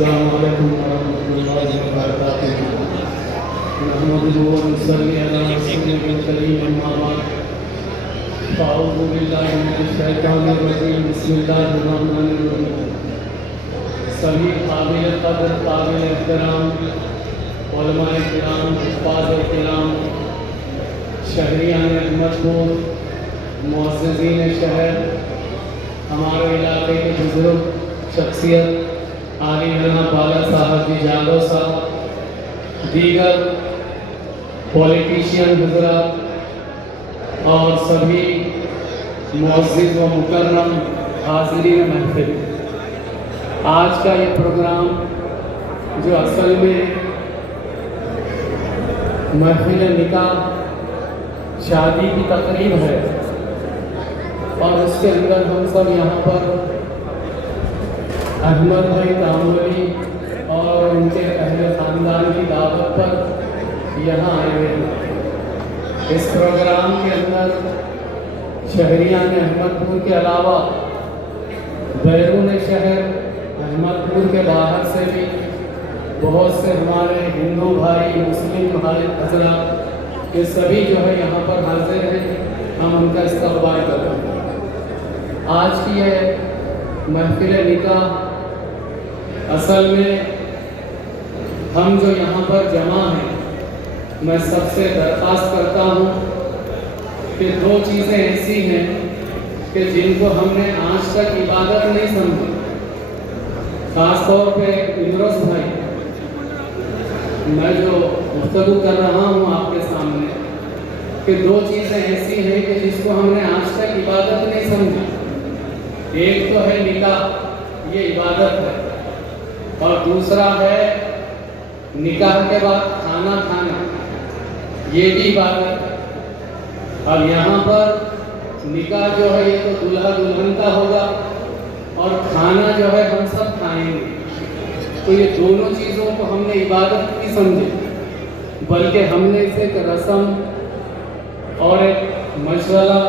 السلام علیکم ورحمۃ اللہ وبرکاتہ۔ نحمده ونصلي على رسوله الكريم، اما بعد فاعوذ باللہ من الشیطان الرجیم، بسم اللہ الرحمن الرحیم۔ سبھی قابل قدر، قابل احترام علماء کرام، حفاظ کرام، شہریان احمد پور، معززین شہر، ہمارے علاقے کے بزرگ شخصیت عالی رانا بالا صاحب جی جادو صاحب، دیگر پولیٹیشین حضرات اور سبھی معزز و مکرم حاضرین محفل، آج کا یہ پروگرام جو اصل میں محفل نکاح شادی کی تقریب ہے، اور اس کے اندر ہم سب یہاں پر احمد بھائی تعاملی اور ان کے اہل خاندان کی دعوت پر یہاں آئے ہوئے ہیں۔ اس پروگرام کے اندر شہریان احمد پور کے علاوہ بیرون شہر احمد پور کے باہر سے بھی بہت سے ہمارے ہندو بھائی، مسلم بھائی حضرات، یہ سبھی جو ہے یہاں پر حاضر ہیں، ہم ان کا استقبال کرتے ہیں۔ آج کی یہ محفل نکاح اصل میں ہم جو یہاں پر جمع ہیں، میں سب سے درخواست کرتا ہوں کہ دو چیزیں ایسی ہیں کہ جن کو ہم نے آج تک عبادت نہیں سمجھی، خاص طور پہ عمروز بھائی، میں جو گفتگو کر رہا ہوں آپ کے سامنے، کہ دو چیزیں ایسی ہیں کہ جس کو ہم نے آج تک عبادت نہیں سمجھی۔ ایک تو ہے نکاح، یہ عبادت ہے، اور دوسرا ہے نکاح کے بعد کھانا کھانا، یہ بھی عبادت ہے۔ اب یہاں پر نکاح جو ہے یہ تو دلہا دلہن کا ہوگا، اور کھانا جو ہے ہم سب کھائیں گے، تو یہ دونوں چیزوں کو ہم نے عبادت نہیں سمجھی، بلکہ ہم نے اسے ایک رسم اور ایک مشغلہ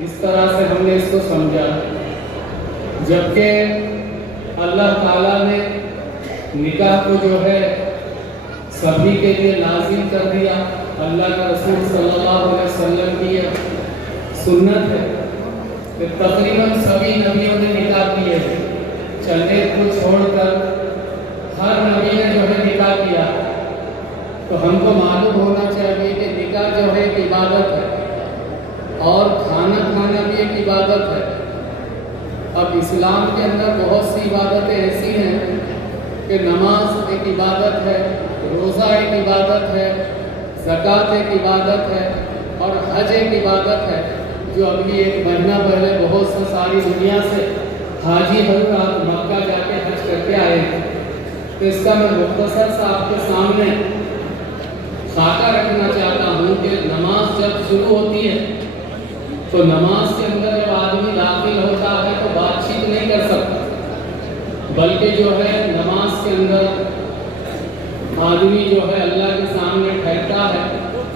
اس طرح سے ہم نے اس کو سمجھا، جبکہ اللہ تعالیٰ نے نکاح کو جو ہے سبھی کے لیے لازم کر دیا۔ اللہ کے رسول صلی اللہ علیہ وسلم کی یہ سنت ہے کہ تقریباً سبھی نبیوں نے نکاح کیے ہیں، چندے کو چھوڑ کر ہر نبی نے جو ہے نکاح کیا، تو ہم کو معلوم ہونا چاہیے کہ نکاح جو ہے ایک عبادت ہے، اور کھانا کھانا بھی ایک عبادت ہے۔ اب اسلام کے اندر بہت سی عبادتیں ایسی ہیں کہ نماز ایک عبادت ہے، روزہ ایک عبادت ہے، زکوٰۃ ایک عبادت ہے، اور حج ایک عبادت ہے، جو ابھی ایک مہینہ پہلے بہت سے ساری دنیا سے حاجی حضرات مکہ جا کے حج کر کے آئے ہیں۔ تو اس کا میں مختصر سا آپ کے سامنے خاکہ رکھنا چاہتا ہوں کہ نماز جب شروع ہوتی ہے تو نماز کے اندر جب آدمی داخل ہوتا ہے تو بات چیت نہیں کر سکتا، بلکہ جو ہے نماز کے اندر آدمی جو ہے اللہ کے سامنے ٹھہرتا ہے،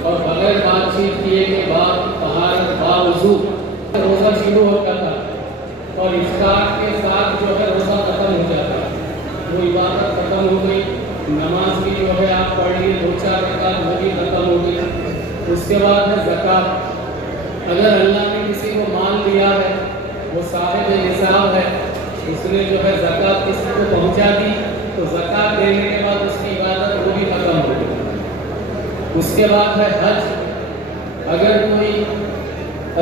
اور بغیر بات چیت کیے کے بعد طہارت باوضو روزہ شروع ہو جاتا ہے، اور افطار کے ساتھ جو ہے روزہ ختم ہو جاتا ہے۔ وہ عبادت ختم ہو گئی، نماز بھی جو ہے آپ پڑھ لیے، دو چار رکعت وہ بھی ختم ہو گئی۔ اس کے بعد ہے زکوٰۃ۔ اگر اللہ نے کسی کو مال دیا ہے، وہ صاحب نصاب ہے، اس نے جو ہے زکوٰۃ کسی کو پہنچا دی، تو زکوٰۃ دینے کے بعد اس کی عبادت وہ بھی ختم ہو گئی۔ اس کے بعد ہے حج۔ اگر کوئی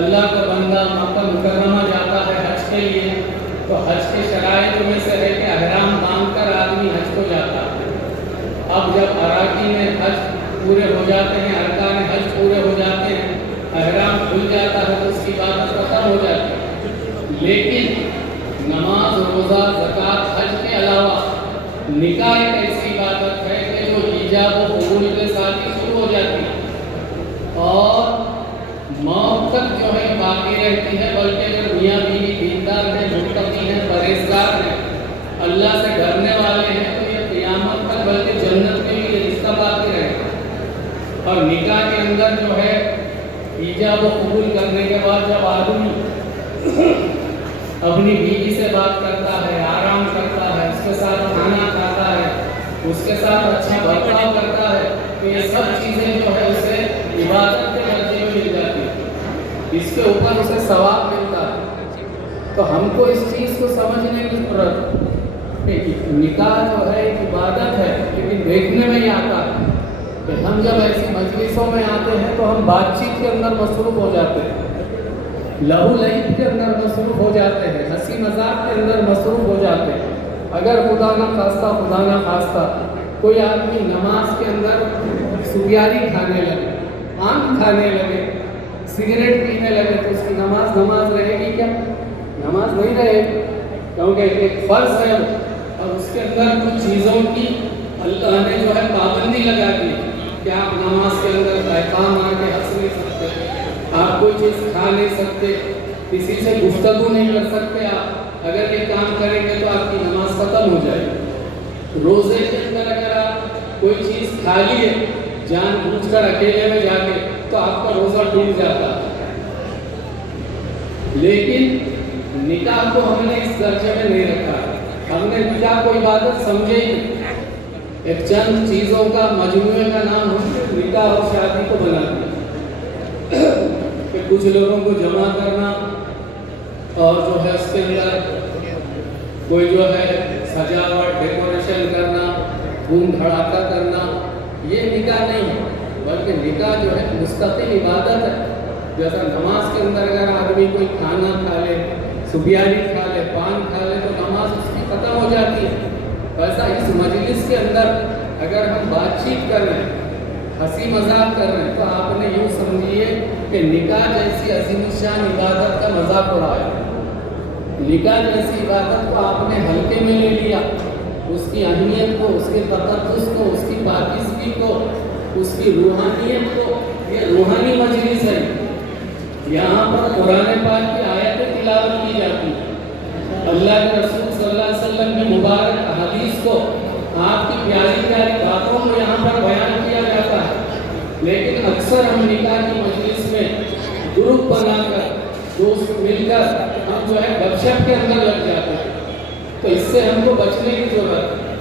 اللہ کا بندہ مکہ مکرمہ جاتا ہے حج کے لیے، تو حج کے شرائط میں سے ہے کہ احرام باندھ کر آدمی حج کو جاتا ہے۔ اب جب اراکین حج پورے ہو جاتے ہیں، ارکان حج پورے ہو جاتے ہیں، احرام کھل جاتا ہے، تو اس کی عبادت ختم ہو جاتی ہے۔ لیکن نماز، روزہ، زکوٰۃ، حج کے علاوہ نکاح ایک ایسی عبادت ہے کہ جو ایجاب و قبول کے ساتھ ہی شروع ہو جاتی ہے، اور موت تک جو ہے باقی رہتی ہے، بلکہ اگر میاں بیوی دیندار ہیں، متقی ہیں، پرہیزگار ہیں، اللہ سے ڈرنے والے ہیں، تو یہ قیامت تک بلکہ جنت میں بھی یہ رشتہ باقی رہتا ہے۔ اور نکاح کے اندر جو ہے ایجاب و قبول کرنے کے بعد جب آدمی اپنی بیوی سے بات کرتا ہے، آرام کرتا ہے، اس کے ساتھ کھانا کھاتا ہے، اس کے ساتھ اچھا برتاؤ کرتا ہے، تو یہ سب چیزیں جو ہے اسے عبادت کے درجے میں مل جاتی ہے، اس کے اوپر اسے ثواب ملتا ہے۔ تو ہم کو اس چیز کو سمجھنے کی ضرورت ہے کہ نکاح جو ہے ایک عبادت ہے، لیکن دیکھنے میں یہ آتا ہے کہ ہم جب ایسی مجلسوں میں آتے ہیں تو ہم بات چیت کے اندر مصروف ہو جاتے ہیں، لہو لعب کے اندر مصروف ہو جاتے ہیں، ہنسی مذاق کے اندر مصروف ہو جاتے ہیں۔ اگر خدا نہ خواستہ کوئی آدمی نماز کے اندر سگیاری کھانے لگے، آم کھانے لگے، سگریٹ پینے لگے، تو اس کی نماز رہے گی کیا؟ نماز نہیں رہے گی، کیونکہ ایک فرض ہے اور اس کے اندر کچھ چیزوں کی اللہ نے جو ہے پابندی لگا دی کہ آپ نماز کے اندر احکام آ کے ہنس نہیں سکتے، آپ کوئی چیز کھا نہیں سکتے، کسی سے گفتگو نہیں کر سکتے، آپ اگر یہ کام کریں گے تو آپ کی نماز ختم ہو جائے گی۔ روزے کے اندر اگر آپ کوئی چیز کھا لیے جان بوجھ کر اکیلے میں جا کے تو آپ کا روزہ ٹوٹ جاتا ہے۔ لیکن نکاح کو ہم نے اس درجے میں نہیں رکھا، ہم نے نکاح کو عبادت سمجھے ہی نہیں، ایک چند چیزوں کا مجموعے کا نام ہم نے نکاح اور شادی کو بنا دیا کہ کچھ لوگوں کو جمع کرنا اور جو ہے اس کے اندر کوئی جو ہے سجاوٹ ڈیکوریشن کرنا، دھوم دھڑاکا کرنا، یہ نکاح نہیں ہے، بلکہ نکاح جو ہے مستقل عبادت ہے۔ جیسا نماز کے اندر اگر آدمی کوئی کھانا کھا لے، سبیاری کھا لے، پان کھا لے تو نماز اس کی ختم ہو جاتی ہے، ویسا اس مجلس کے اندر اگر ہم بات چیت کر رہے ہیں، ہنسی مذاق کر رہے ہیں، تو آپ نے یوں سمجھیے کہ نکاح جیسی عظیم الشان عبادت کا مذاق اڑایا، نکاح جیسی عبادت کو آپ نے ہلکے میں لے لیا، اس کی اہمیت کو، اس کے تقدس کو، اس کی پاکیزگی کو، اس کی روحانیت کو، یہ روحانی مجلس ہے، یہاں پر قرآن پاک کی آیتیں تلاوت کی جاتی ہے، اللہ کے رسول صلی اللہ علیہ وسلم کی مبارک احادیث کو، آپ کی پیاری پیاری باتوں کو یہاں پر بیان کیا جاتا ہے، لیکن اکثر ہم نکاح کی مجلس میں گروپ بنا کر، دوست مل کر ہم جو ہے گپ شپ کے اندر لگ جاتے ہیں، تو اس سے ہم کو بچنے کی ضرورت ہے۔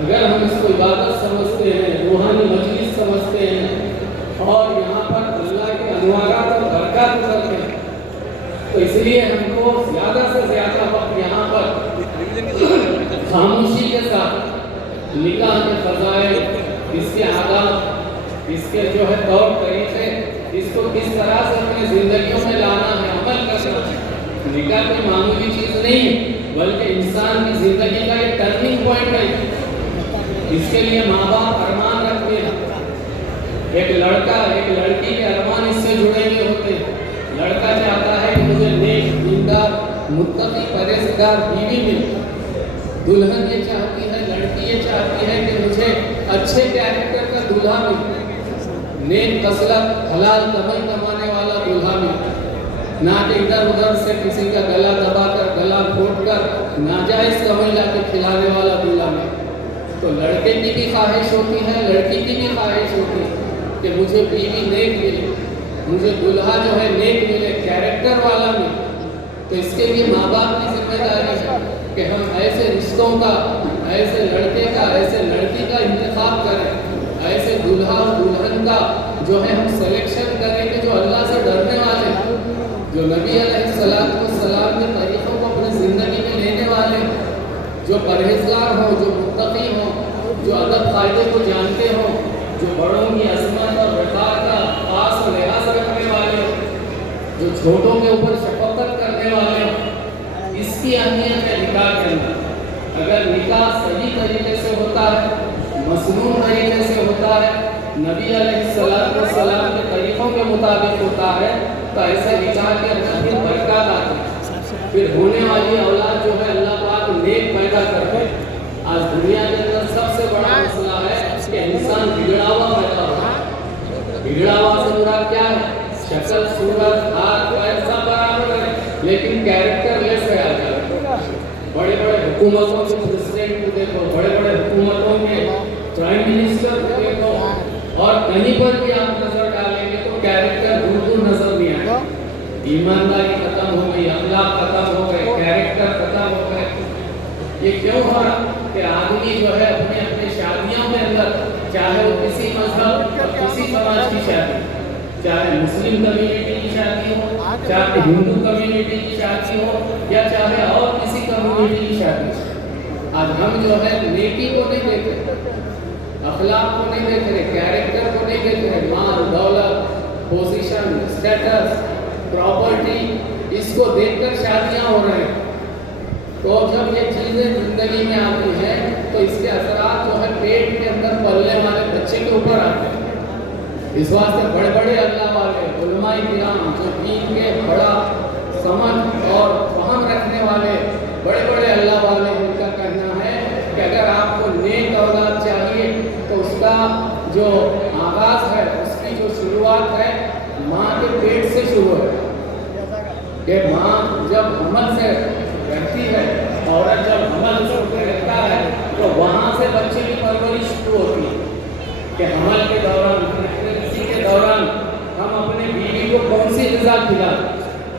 اگر ہم اس کو عبادت سمجھتے ہیں، روحانی مجلس سمجھتے ہیں اور یہاں پر اللہ کے انوارات اور برکات کرتے ہیں، تو اس لیے ہم کو زیادہ سے زیادہ وقت یہاں پر خاموشی کے ساتھ نکاح کے فضائل، اس کے آداب، اس کے جو ہے طور طریقے، اس کو کس طرح سے اپنے زندگیوں میں لانا ہے، عمل کرنا ہے۔ نکاح کوئی معمولی چیز نہیں ہے، بلکہ انسان کی زندگی کا ایک ٹرننگ پوائنٹ ہے۔ اس کے لیے ماں باپ ارمان رکھتے ہیں، ایک لڑکا ایک لڑکی کے ارمان اس سے جڑے ہوئے ہوتے ہیں۔ لڑکا چاہتا ہے کہ مجھے نیک، دیندار، متقی، پرہیزگار بیوی ملے، دلہن یہ چاہتی ہے، لڑکی یہ چاہتی ہے کہ مجھے اچھے کیریکٹر کا دلہا ملے، نیک خصلت، حلال کمائی کمانے والا دلہا ملے، نہ کہ ادھر ادھر سے کسی کا گلا دبا کر، گلا گھونٹ کر ناجائز کمائی لا کے کھلانے والا دلہا ملے۔ تو لڑکے کی بھی خواہش ہوتی ہے، لڑکی کی بھی خواہش ہوتی ہے کہ مجھے بیوی نیک ملے، مجھے دلہا جو ہے نیک ملے، کیریکٹر والا ملے۔ تو اس کے لیے ماں باپ کی ذمہ داری ہے کہ ہم ایسے رشتوں کا، ایسے لڑکے کا، ایسے لڑکی کا انتخاب کریں، ایسے دلہا اور دلہن کا جو ہے ہم سلیکشن کریں کہ جو اللہ سے ڈرنے والے ہیں، جو نبی علیہ السلام کے طریقوں کو اپنی زندگی میں لینے والے ہیں، جو پرہیزگار ہوں، جو متقی ہوں، جو ادب قاعدے کو جانتے ہوں، جو بڑوں کی عظمت اور وقار کا خاص لحاظ رکھنے والے ہوں، جو چھوٹوں کے اوپر شفقت کرنے والے ہوں۔ اس کی اہمیت ہے نکاح کے اندر۔ اگر نکاح صحیح طریقے سے ہوتا ہے، مسنون طریقے سے ہوتا ہے، نبی علیہ السلام کے طریقوں کے مطابق ہوتا ہے، تو ایسے نکاح کے اندر پھر برکات آتی ہے، پھر ہونے والی اولاد جو ہے اللہ پاک نیک پیدا کرتے ہیں۔ آج دنیا کے اندر سب سے بڑا مسئلہ ہے کہ انسان بگڑا ہوا پیدا ہوتا ہے۔ بگڑا ہوا سے مراد کیا ہے؟ شکل، صورت، ہاتھ، پیر سب برابر ہے، لیکن کیریکٹر لیس ہے آ جاتا ہے۔ بڑے بڑے حکومتوں کے پریزیڈنٹ کو دیکھو، بڑے بڑے حکومتوں کے پرائم منسٹر کو دیکھو، اور کہیں پر بھی آپ نظر ڈالیں گے تو کیریکٹر دور دور نظر نہیں آئے، ایمانداری ختم ہو گئی، اخلاق ختم ہو گئے، چاہے ہندو کمیونٹی کی شادی ہو یا چاہے اور کسی کمیونٹی کی شادی ہو، آج ہم جو ہے نیکی کو نہیں دیکھ رہے، اخلاق کو نہیں دیکھ رہے، کیریکٹر کو نہیں دیکھ رہے، مال دولت، پوزیشن، اسٹیٹس، پراپرٹی، اس کو دیکھ کر شادیاں ہو رہے ہیں۔ تو جب یہ چیزیں زندگی میں آتی ہیں تو اس کے اثرات جو ہے پیٹ کے اندر پلنے والے بچے کے اوپر آتے ہیں۔ اس واسطے بڑے بڑے اللہ والے علماء کرام جو دین کے بڑا سمجھ اور فہم رکھنے والے بڑے بڑے اللہ والے، ان کا کہنا ہے کہ اگر آپ کو نیک اولاد چاہیے تو اس کا جو آغاز ہے، اس کی جو شروعات ہے، ماں کے پیٹ سے شروع ہے۔ کہ ماں جب حمل سے رہتی ہے، عورت جب حمل سے رہتا ہے تو وہاں سے بچے کی پرورش شروع ہوتی ہے کہ حمل کے دوران، پریگننسی کے دوران ہم اپنے بیوی کو کون سی غذا کھلائیں،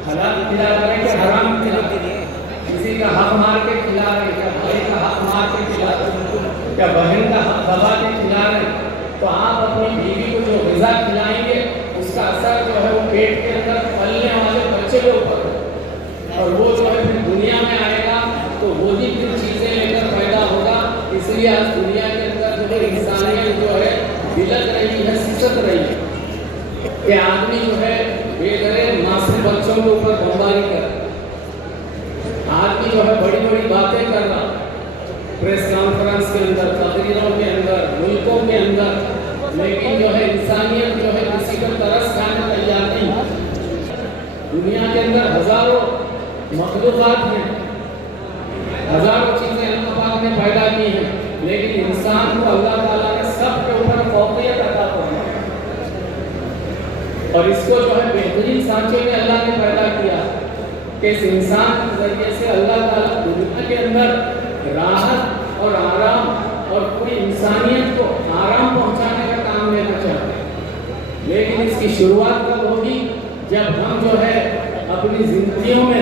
حلال کھلا رہے ہیں کہ حرام کھلا رہے ہیں، کسی کا حق مار کے کھلا رہے ہیں، کیا بھائی کا حق مار کے کھلا رہے ہیں، کیا بہن کا حق دبا کے کھلا رہے ہیں۔ تو آپ اپنی بیوی کو جو غذا کھلائیں گے اس کا اثر جو ہے وہ پیٹ کے اندر پلنے والے بچے کے اوپر ہے، اور وہ جو ہے پھر دنیا میں آئے گا تو وہی پھر چیزیں لے کر پیدا ہوگا۔ اس لیے آج دنیا کے اندر جو ہے انسانیت جو ہے بلک رہی ہے، سسک رہی ہے کہ آدمی جو ہے بے درے معصوم بچوں کے اوپر بمباری کر رہا ہے، آدمی جو ہے بڑی بڑی باتیں کر رہا ہے پریس کانفرنس کے اندر، تقریروں کے اندر، ملکوں کے اندر، لیکن جو ہے انسانیت جو ہے کسی کا ترس کھانے تیار نہیں ہے۔ دنیا کے اندر ہزاروں مخلوقات ہیں، ہزاروں چیزیں اللہ پاک نے پیدا کی ہیں، لیکن انسان کو اللہ تعالیٰ نے سب کے اوپر فوقیت عطا فرمائی ہے، اور اس کو جو ہے بہترین سانچے میں اللہ نے پیدا کیا کہ اس انسان کے ذریعے سے اللہ تعالیٰ دنیا کے اندر راحت اور آرام اور پوری انسانیت کو آرام پہنچانے کا کام لینا چاہتے ہیں۔ لیکن اس کی شروعات کب ہوگی؟ جب ہم جو ہے اپنی زندگیوں میں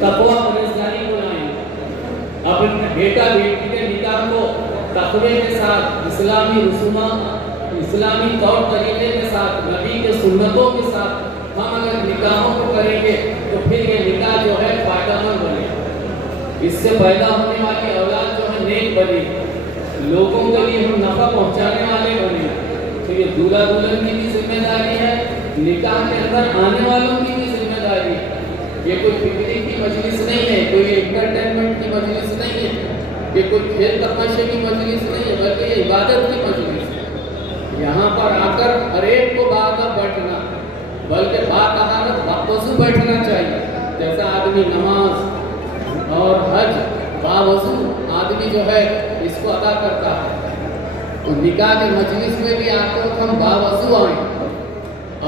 تقویٰ پرہیزگاری کو لائیں گے، اپنے بیٹا بیٹی کے نکاح کو تقوی کے ساتھ، اسلامی رسومات، اسلامی طور طریقے کے ساتھ، نبی کے سنتوں کے ساتھ ہم اگر نکاحوں کو کریں گے تو پھر یہ نکاح جو ہے فائدہ مند بنے گا، اس سے پیدا ہونے والی اولاد جو ہے نیک بنے گی، لوگوں کے لیے ہم نفع پہنچانے والے بنے گا۔ تو یہ دولہا دلہن کی بھی ذمہ داری ہے، نکاح کے اندر آنے والوں کی بھی ذمہ داری ہے۔ یہ کوئی پکنک کی مجلس نہیں ہے، کوئی انٹرٹینمنٹ کی مجلس نہیں ہے، یہ کوئی کھیل تماشے کی مجلس نہیں ہے، بلکہ یہ عبادت کی مجلس ہے۔ یہاں پر آ کر ہر ایک کو باادب بیٹھنا، بلکہ باطہارت باوضو بیٹھنا چاہیے۔ جیسا آدمی نماز اور حج باوضو آدمی جو ہے اس کو ادا کرتا ہے، تو نکاح کی مجلس میں بھی آتے وقت ہم باوضو آئیں،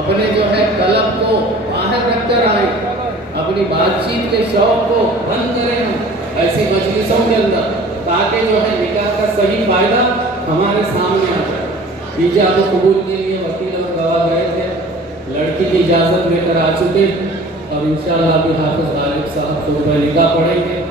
اپنے جو ہے قلب کو باہر رکھ کر آئیں، اپنی بات چیت کے شوق کو بند کریں ہم ایسی مجلسوں کے اندر، تاکہ جو ہے نکاح کا صحیح فائدہ ہمارے سامنے آ جائے۔ ایجاب و قبول کے لیے وکیل اور گواہ گئے تھے، لڑکی کی اجازت لے کر آ چکے، اور انشاءاللہ ابھی حافظ غالب صاحب خطبہ نکاح پڑھیں گے۔